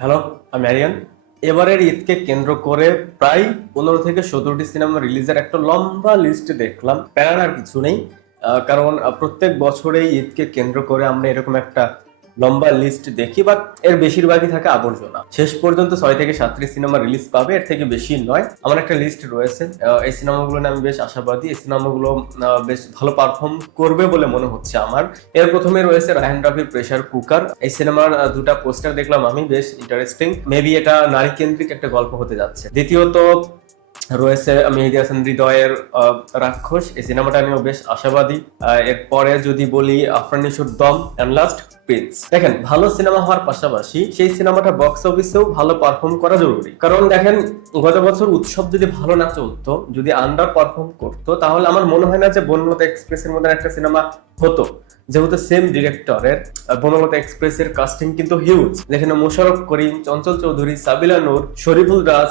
Hello, আমি আরিয়ান। এবারের ঈদকে কেন্দ্র করে প্রায় 15 থেকে 17টি সিনেমা রিলিজের একটা লম্বা লিস্ট দেখলাম। প্যারার কিছু নেই, কারণ প্রত্যেক বছরেই ঈদকে কেন্দ্র করে আমরা এরকম একটা লম্বা লিস্ট দেখি, বাট এর বেশিরভাগই থাকে আবর্জনা। শেষ পর্যন্ত 6 থেকে 7টি সিনেমা রিলিজ পাবে, এর থেকে বেশি নয়। আমার একটা লিস্ট রয়েছে, এই সিনেমাগুলো নিয়ে আমি বেশ আশাবাদী। এই সিনেমাগুলো বেশ ভালো পারফর্ম করবে বলে মনে হচ্ছে আমার। এর প্রথমে রয়েছে রায়হান রাফির প্রেসার কুকার। এই সিনেমার দুটা পোস্টার দেখলাম আমি, বেশ ইন্টারেস্টিং। মেবি এটা নারী কেন্দ্রিক একটা গল্প হতে যাচ্ছে। দ্বিতীয়ত রয়েছে মেহেদী হাসান হৃদয়ের রাক্ষস। এই সিনেমাটা নিয়েও বেশ আশাবাদী। এরপরে যদি বলি আফরান নিশোর দম, এন্ড লাস্ট প্রিন্স। দেখেন, ভালো সিনেমা হওয়ার পাশাপাশি সেই সিনেমাটা বক্স অফিসেও ভালো পারফর্ম করা জরুরি। কারণ দেখেন, গত বছর উৎসব যদি ভালো না চলতো, যদি আন্ডার পারফর্ম করতো, তাহলে আমার মনে হয় না যে বনলতা এক্সপ্রেসের মধ্যে একটা সিনেমা হতো। যেহেতু সেম ডিরেক্টরের, বনলতা এক্সপ্রেসের কাস্টিং কিন্তু হিউজ, যেখানে মোশাররফ করিম, চঞ্চল চৌধুরী, সাবিলা নূর, শরীফুল রাজ,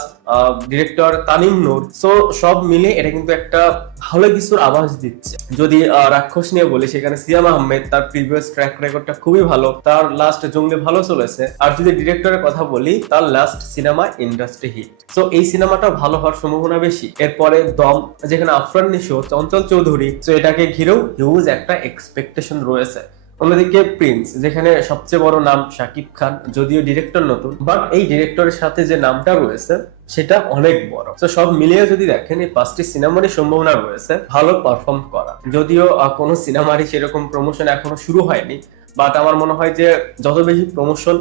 ডিরেক্টর তানিম নূর। সো সব মিলে এটা কিন্তু একটা ভালো কিছুর আভাস দিচ্ছে। যদি রাক্ষস নিয়ে বলি, সেখানে সিয়াম আহমেদ, তার প্রিভিয়াস ট্র্যাক রেকর্ডটা খুবই ভালো, তার লাস্ট জঙ্গলি ভালো চলেছে। আর যদি ডিরেক্টরের কথা বলি, তার last cinema industry hit. So এই সিনেমাটা ভালো হওয়ার সম্ভাবনা বেশি। এরপরে দম, যেখানে আফরান নিশো, চঞ্চল চৌধুরী, তো এটাকে ঘিরেও হিউজ একটা এক্সপেকটেশন রয়েছে। অন্যদিকে প্রিন্স, যেখানে সবচেয়ে বড় নাম শাকিব খান, যদিও ডিরেক্টর নতুন, বাট এই ডিরেক্টরের সাথে যে নামটা রয়েছে সেটা অনেক বড়। তো সব মিলিয়ে যদি দেখেন, এই 5টি সিনেমারই সম্ভাবনা রয়েছে ভালো পারফর্ম করা। যদিও কোনো সিনেমারই সেরকম প্রমোশন এখনো শুরু হয়নি, বাট আমার মনে হয় যে যত বেশি প্রমোশন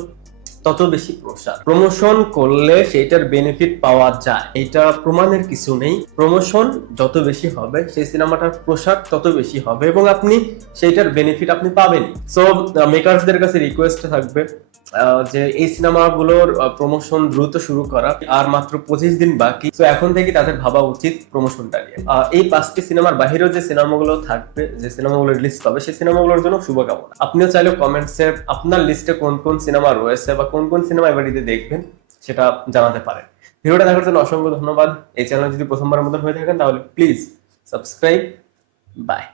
তত বেশি প্রসার। প্রমোশন করলে সেটার বেনিফিট পাওয়া যায়, এটা প্রমাণের কিছু নেই। প্রমোশন যত বেশি হবে, সেই সিনেমাটার প্রসার তত বেশি হবে এবং আপনি সেইটার বেনিফিট আপনি পাবেন। সো মেকার্সদের কাছে রিকোয়েস্ট থাকবে যে এই সিনেমাগুলোর প্রমোশন দ্রুত শুরু করা। আর মাত্র 25 দিন বাকি, তো এখন থেকে তাদের ভাবা উচিত প্রমোশনটা নিয়ে। এই 5টি সিনেমার বাহিরেও যে সিনেমাগুলো থাকবে, যে সিনেমাগুলো রিলিজ পাবে, সেই সিনেমাগুলোর জন্য শুভকামনা। আপনিও চাইলে কমেন্টসে আপনার লিস্টে কোন কোন সিনেমা রয়েছে বা কোন কোন সিনেমা এবার ঈদে দেখবেন সেটা জানাতে পারেন। ভিডিওটা দেখার জন্য অসংখ্য ধন্যবাদ। এই চ্যানেল যদি প্রথমবার মতন হয়ে থাকেন, তাহলে প্লিজ সাবস্ক্রাইব। বাই।